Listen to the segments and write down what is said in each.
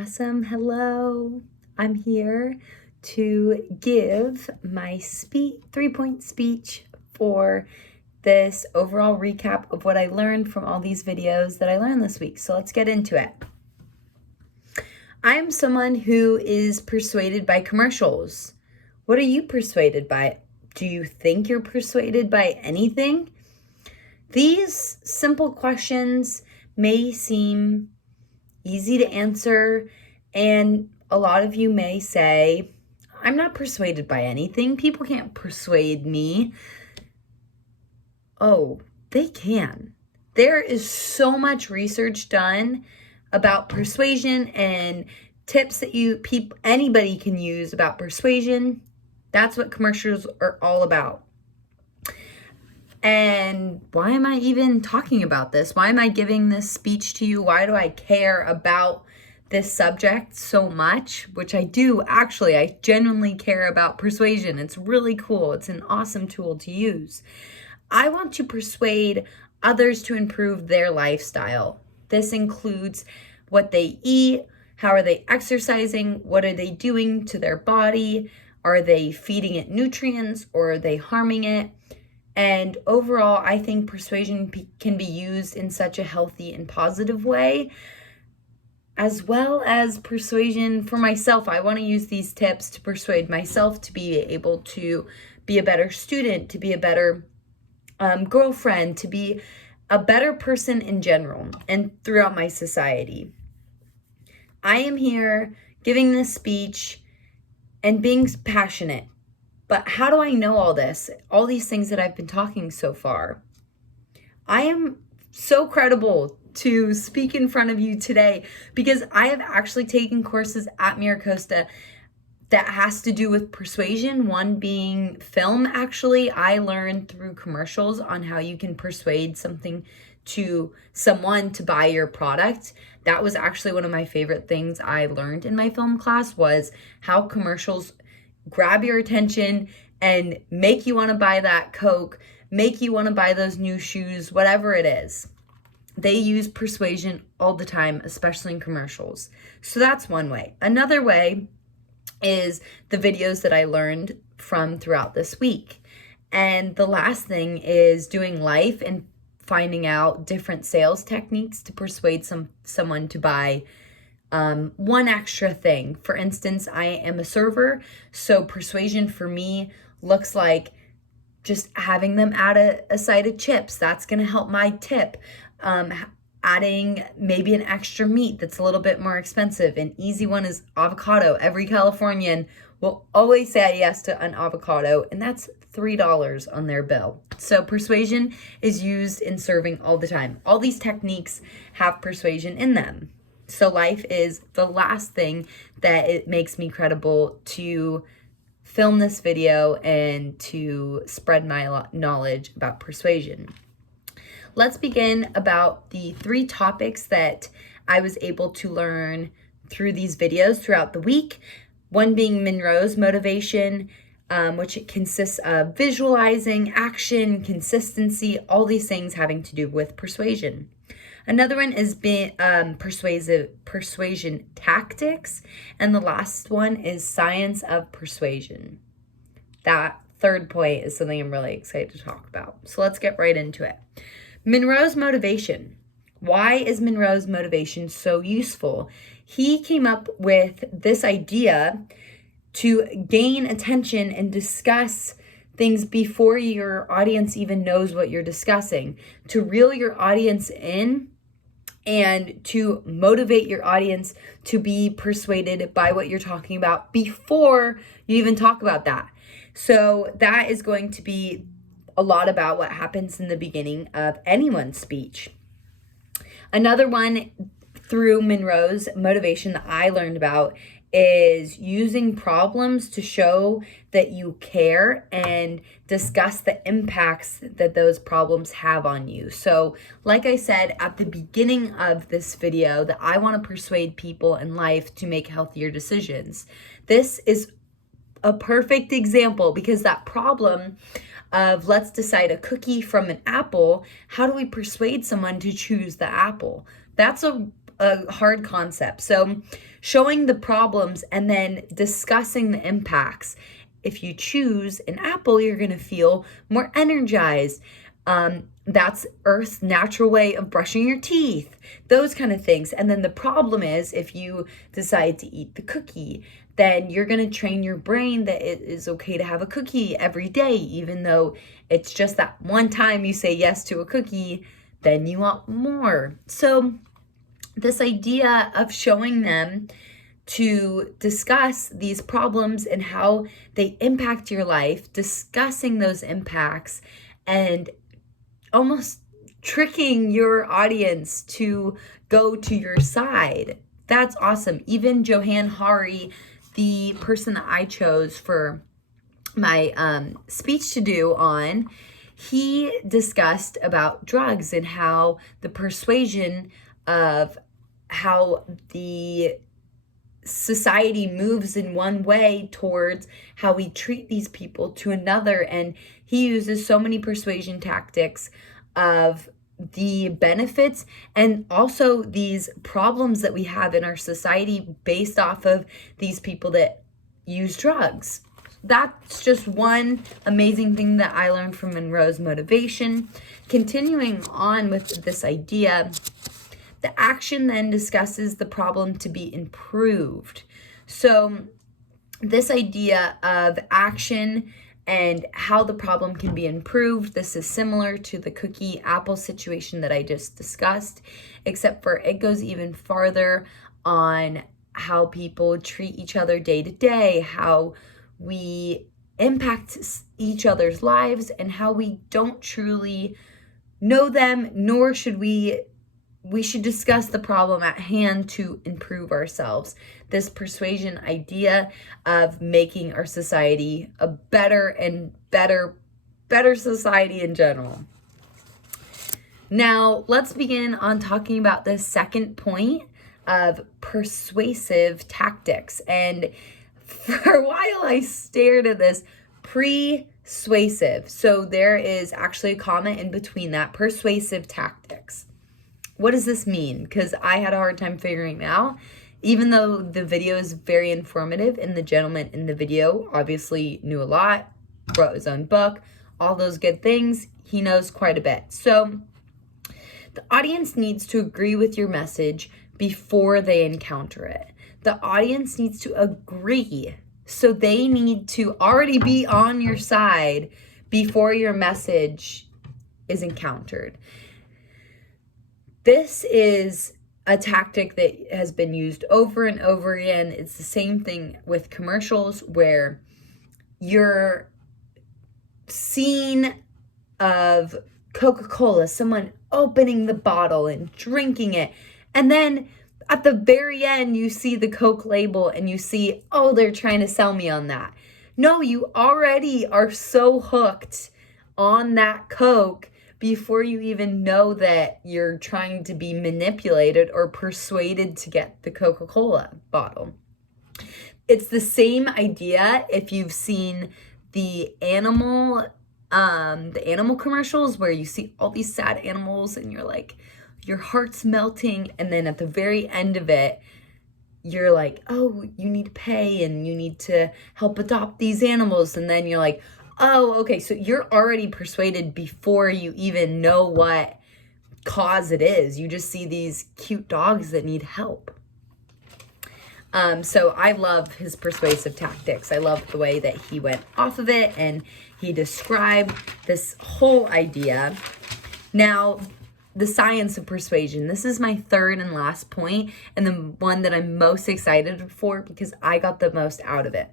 Awesome. Hello. I'm here to give my 3-point speech for this overall recap of what I learned from all these videos that I learned this week. So let's get into it. I am someone who is persuaded by commercials. What are you persuaded by? Do you think you're persuaded by anything? These simple questions may seem easy to answer, and a lot of you may say, I'm not persuaded by anything. People can't persuade me. Oh, they can. There is so much research done about persuasion and tips that anybody can use about persuasion. That's what commercials are all about. And why am I even talking about this? Why am I giving this speech to you? Why do I care about this subject so much? Which I do, actually. I genuinely care about persuasion. It's really cool. It's an awesome tool to use. I want to persuade others to improve their lifestyle. This includes what they eat, how are they exercising, what are they doing to their body, are they feeding it nutrients or are they harming it? And overall, I think persuasion can be used in such a healthy and positive way, as well as persuasion for myself. I want to use these tips to persuade myself to be able to be a better student, to be a better girlfriend, to be a better person in general and throughout my society. I am here giving this speech and being passionate. But how do I know all this? All these things that I've been talking so far. I am so credible to speak in front of you today because I have actually taken courses at MiraCosta that has to do with persuasion. One being film, actually. I learned through commercials on how you can persuade someone to buy your product. That was actually one of my favorite things I learned in my film class, was how commercials grab your attention and make you want to buy that Coke, make you want to buy those new shoes, whatever it is. They use persuasion all the time, especially in commercials. So that's one way. Another way is the videos that I learned from throughout this week. And the last thing is doing life and finding out different sales techniques to persuade someone to buy one extra thing. For instance, I am a server, so persuasion for me looks like just having them add a side of chips. That's going to help my tip. Adding maybe an extra meat that's a little bit more expensive. An easy one is avocado. Every Californian will always say yes to an avocado, and that's $3 on their bill. So persuasion is used in serving all the time. All these techniques have persuasion in them. So life is the last thing that it makes me credible to film this video and to spread my knowledge about persuasion. Let's begin about the 3 topics that I was able to learn through these videos throughout the week. One being Monroe's motivation, which it consists of visualizing, action, consistency, all these things having to do with persuasion. Another one is persuasion tactics. And the last one is science of persuasion. That third point is something I'm really excited to talk about. So let's get right into it. Monroe's motivation. Why is Monroe's motivation so useful? He came up with this idea to gain attention and discuss things before your audience even knows what you're discussing, to reel your audience in and to motivate your audience to be persuaded by what you're talking about before you even talk about that. So that is going to be a lot about what happens in the beginning of anyone's speech. Another one through Monroe's motivation that I learned about is using problems to show that you care and discuss the impacts that those problems have on you. So like I said at the beginning of this video, that I want to persuade people in life to make healthier decisions. This is a perfect example, because that problem of let's decide a cookie from an apple, how do we persuade someone to choose the apple? That's a a hard concept. So showing the problems and then discussing the impacts. If you choose an apple, you're going to feel more energized. That's Earth's natural way of brushing your teeth, those kind of things. And then the problem is, if you decide to eat the cookie, then you're going to train your brain that it is okay to have a cookie every day, even though it's just that one time you say yes to a cookie, then you want more. So this idea of showing them to discuss these problems and how they impact your life, discussing those impacts, and almost tricking your audience to go to your side. That's awesome. Even Johann Hari, the person that I chose for my speech to do on, he discussed about drugs and how the persuasion of how the society moves in one way towards how we treat these people to another. And he uses so many persuasion tactics of the benefits and also these problems that we have in our society based off of these people that use drugs. That's just one amazing thing that I learned from Monroe's motivation. Continuing on with this idea, the action then discusses the problem to be improved. So this idea of action and how the problem can be improved, this is similar to the cookie apple situation that I just discussed, except for it goes even farther on how people treat each other day to day, how we impact each other's lives, and how we don't truly know them, nor should we should discuss the problem at hand to improve ourselves. This persuasion idea of making our society a better and better society in general. Now, let's begin on talking about the second point of persuasive tactics. And for a while, I stared at this persuasive. So there is actually a comma in between that, persuasive tactics. What does this mean? Because I had a hard time figuring it out, even though the video is very informative and the gentleman in the video obviously knew a lot, wrote his own book, all those good things. He knows quite a bit. So the audience needs to agree with your message before they encounter it. The audience needs to agree. So they need to already be on your side before your message is encountered. This is a tactic that has been used over and over again. It's the same thing with commercials where you're scene of Coca-Cola, someone opening the bottle and drinking it. And then at the very end, you see the Coke label and you see, oh, they're trying to sell me on that. No, you already are so hooked on that Coke before you even know that you're trying to be manipulated or persuaded to get the Coca-Cola bottle. It's the same idea if you've seen the animal commercials where you see all these sad animals and you're like, your heart's melting, and then at the very end of it, you're like, oh, you need to pay and you need to help adopt these animals. And then you're like, oh, okay, so you're already persuaded before you even know what cause it is. You just see these cute dogs that need help. So I love his persuasive tactics. I love the way that he went off of it and he described this whole idea. Now, the science of persuasion. This is my third and last point, and the one that I'm most excited for because I got the most out of it.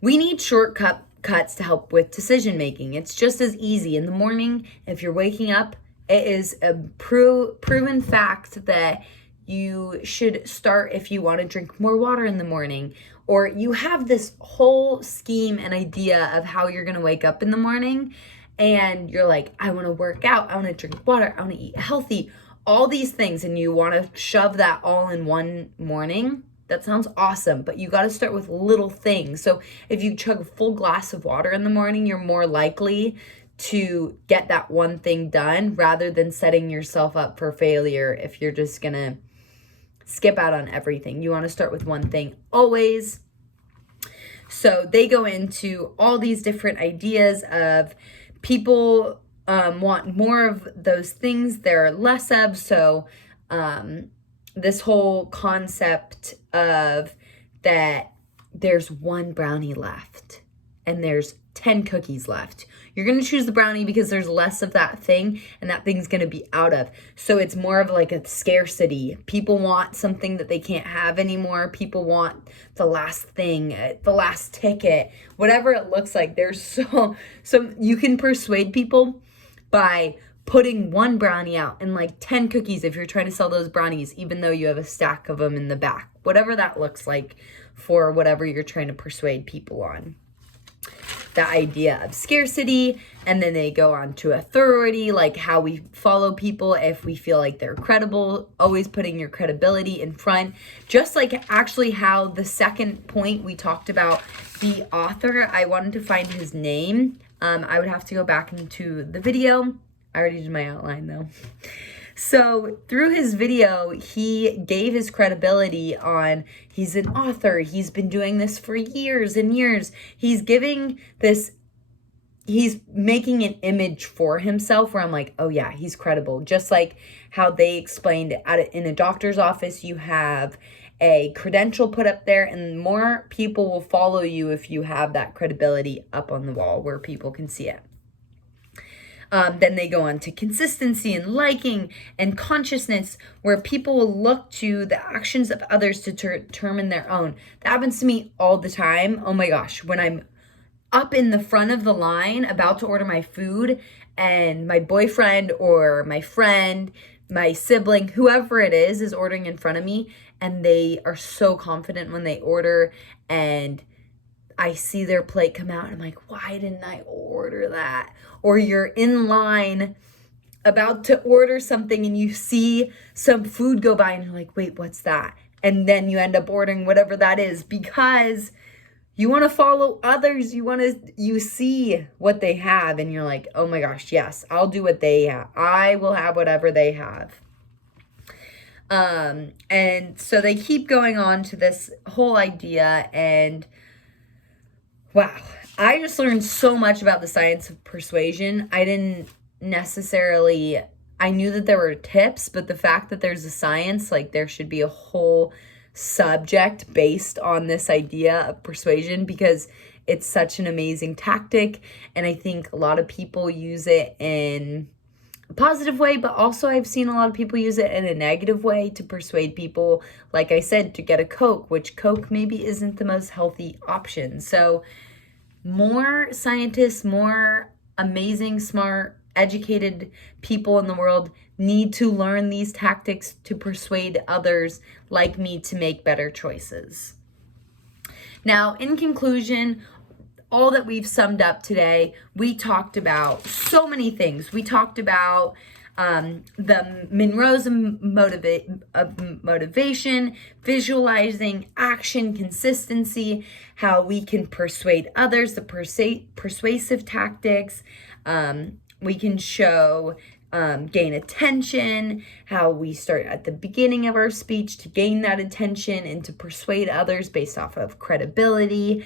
We need shortcuts to help with decision making. It's just as easy in the morning. If you're waking up, it is a proven fact that you should start if you want to drink more water in the morning, or you have this whole scheme and idea of how you're going to wake up in the morning, and you're like, I want to work out, I want to drink water, I want to eat healthy, all these things, and you want to shove that all in one morning. That sounds awesome, but you got to start with little things. So if you chug a full glass of water in the morning, you're more likely to get that one thing done rather than setting yourself up for failure if you're just gonna skip out on everything. You want to start with one thing always. So they go into all these different ideas of people want more of those things they're less of. So this whole concept of that there's one brownie left and there's 10 cookies left. You're going to choose the brownie because there's less of that thing and that thing's going to be out of. So it's more of like a scarcity. People want something that they can't have anymore. People want the last thing, the last ticket, whatever it looks like. There's so you can persuade people by putting one brownie out and like 10 cookies if you're trying to sell those brownies, even though you have a stack of them in the back, whatever that looks like for whatever you're trying to persuade people on. The idea of scarcity, and then they go on to authority, like how we follow people if we feel like they're credible, always putting your credibility in front. Just like actually how the second point we talked about the author, I wanted to find his name. I would have to go back into the video. I already did my outline though. So through his video, he gave his credibility on he's an author. He's been doing this for years and years. He's giving this, he's making an image for himself where I'm like, oh yeah, he's credible. Just like how they explained in a doctor's office, you have a credential put up there and more people will follow you if you have that credibility up on the wall where people can see it. Then they go on to consistency and liking and consciousness, where people will look to the actions of others to determine their own. That happens to me all the time. Oh my gosh, when I'm up in the front of the line about to order my food and my boyfriend or my friend, my sibling, whoever it is ordering in front of me, and they are so confident when they order, and I see their plate come out and I'm like, why didn't I order that? Or you're in line about to order something and you see some food go by and you're like, wait, what's that? And then you end up ordering whatever that is because you want to follow others. You see what they have and you're like, oh my gosh, yes, I'll do what they have. I will have whatever they have. And so they keep going on to this whole idea, and wow, I just learned so much about the science of persuasion. I didn't necessarily, I knew that there were tips, but the fact that there's a science, like there should be a whole subject based on this idea of persuasion because it's such an amazing tactic. And I think a lot of people use it in a positive way, but also I've seen a lot of people use it in a negative way to persuade people, like I said, to get a Coke, which Coke maybe isn't the most healthy option. So more scientists, more amazing, smart, educated people in the world need to learn these tactics to persuade others like me to make better choices. Now, in conclusion, all that we've summed up today, we talked about so many things. We talked about the Monroe's motivation, visualizing, action, consistency, how we can persuade others, the persuasive tactics. We can show gain attention, how we start at the beginning of our speech to gain that attention and to persuade others based off of credibility.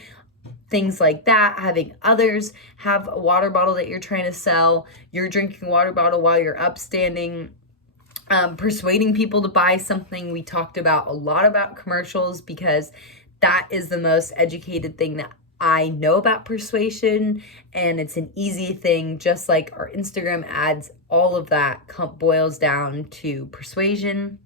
Things like that, having others have a water bottle that you're trying to sell. You're drinking a water bottle while you're upstanding. Persuading people to buy something. We talked about a lot about commercials because that is the most educated thing that I know about persuasion, and it's an easy thing, just like our Instagram ads. All of that boils down to persuasion.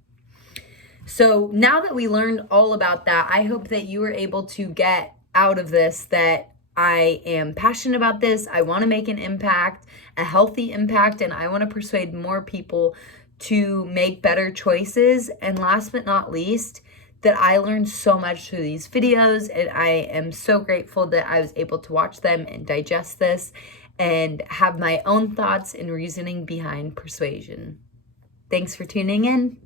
So now that we learned all about that, I hope that you were able to get out of this that I am passionate about this. I want to make an impact, a healthy impact, and I want to persuade more people to make better choices. And last but not least, that I learned so much through these videos, and I am so grateful that I was able to watch them and digest this and have my own thoughts and reasoning behind persuasion. Thanks for tuning in.